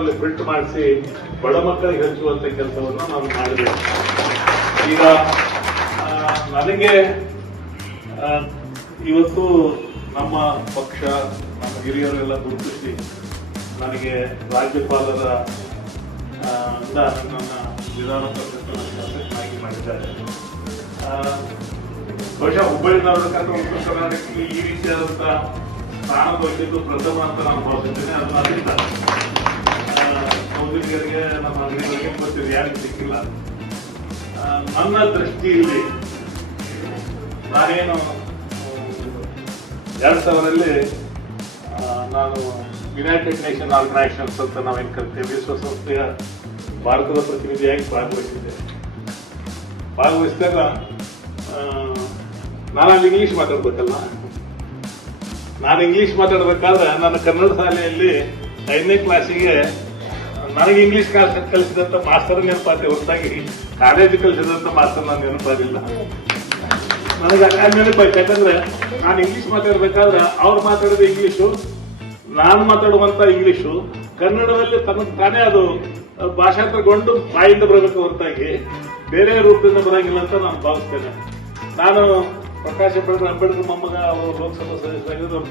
ಅವರಲ್ಲಿ ಪ್ರಿಂಟ್ ಮಾಡಿಸಿ ಬಡ ಮಕ್ಕಳಿಗೆ ಹಂಚುವಂತ ಕೆಲಸವನ್ನು ನಾವು ಮಾಡಿದ್ದೇವೆ. ಈಗ ನನಗೆ ಇವತ್ತು ನಮ್ಮ ಪಕ್ಷ, ನಮ್ಮ ಹಿರಿಯರೆಲ್ಲ ಗುರುತಿಸಿ ನನಗೆ ರಾಜ್ಯಪಾಲರ ನನ್ನ ವಿಧಾನ ಪರಿಷತ್ತಿನ ಶಾಸಕನಾಗಿ ಮಾಡಿದ್ದಾರೆ. ಬಹುಶಃ ಹುಬ್ಬಳ್ಳಿ ಧಾರವಾಡ ಉತ್ತರ ಕರ್ನಾಟಕದಲ್ಲಿ ಈ ರೀತಿಯಾದಂತಹ ಸ್ಥಾನ ದೊರೆತಿದ್ದು ಪ್ರಥಮ ಅಂತ ನಾನು ಭಾವಿಸುತ್ತೇನೆ. ಅದು ಅದರಿಂದ ಮೌಲಿಕರಿಗೆ ನಮ್ಮ ಹಿರಿಯರಿಗೆ ಮತ್ತು ರಿಯಾಯಿತಿ ಸಿಕ್ಕಿಲ್ಲ. ನನ್ನ ದೃಷ್ಟಿಯಲ್ಲಿ ನಾನೇನು ಎರಡು ಸಾವಿರದಲ್ಲಿ ನಾನು ಯುನೈಟೆಡ್ ನೇಷನ್ ಆರ್ಗನೈಸೇಷನ್ಸ್ ಅಂತ ನಾವೇನು ಕರಿತೇವೆ, ವಿಶ್ವಸಂಸ್ಥೆಯ ಭಾರತದ ಪ್ರತಿನಿಧಿಯಾಗಿ ಭಾಗವಹಿಸಿದ್ದೆ. ಭಾಗವಹಿಸಿದಾಗ ನಾನು ಇಂಗ್ಲಿಷ್ ಮಾತಾಡ್ಬೇಕಲ್ಲ? ನಾನು ಇಂಗ್ಲೀಷ್ ಮಾತಾಡ್ಬೇಕಾದ್ರೆ ನನ್ನ ಕನ್ನಡ ಶಾಲೆಯಲ್ಲಿ ಐದನೇ ಕ್ಲಾಸಿಗೆ ನನಗೆ ಇಂಗ್ಲಿಷ್ ಕಲಿಸ ಕಲಿಸಿದಂತ ಮಾಸ್ತರ್ ನೆನಪಾತೆ ಹೊರತಾಗಿ ಕಾಲೇಜ್ ಕಲಿಸಿದಂತ ಮಾಸ್ಟರ್ ನಾನು ನೆನಪಾದಿಲ್ಲ. ನನಗೆ ಆ ನೆನಪಾಯ್ತು. ಯಾಕಂದ್ರೆ ನಾನು ಇಂಗ್ಲಿಷ್ ಮಾತಾಡ್ಬೇಕಾದ್ರೆ ಅವ್ರು ಮಾತಾಡಿದ ಇಂಗ್ಲಿಷು ನಾನು ಮಾತಾಡುವಂತ ಇಂಗ್ಲಿಷು ಕನ್ನಡದಲ್ಲಿ ತಮಗೆ ತಾನೇ ಅದು ಭಾಷಾಂತರಗೊಂಡು ಬಾಯಿಂದ ಬರಬೇಕು ಹೊರತಾಗಿ ಬೇರೆ ರೂಪದಿಂದ ಬರಂಗಿಲ್ಲ ಅಂತ ನಾನು ಭಾವಿಸ್ತೇನೆ. ನಾನು ಪ್ರಕಾಶ್ ಅಂಬೇಡ್ಕರ್ ಅಂಬೇಡ್ಕರ್ ಮೊಮ್ಮಗ, ಅವರು ಲೋಕಸಭಾ ಸದಸ್ಯರಾಗಿದ್ದು ಅವ್ರ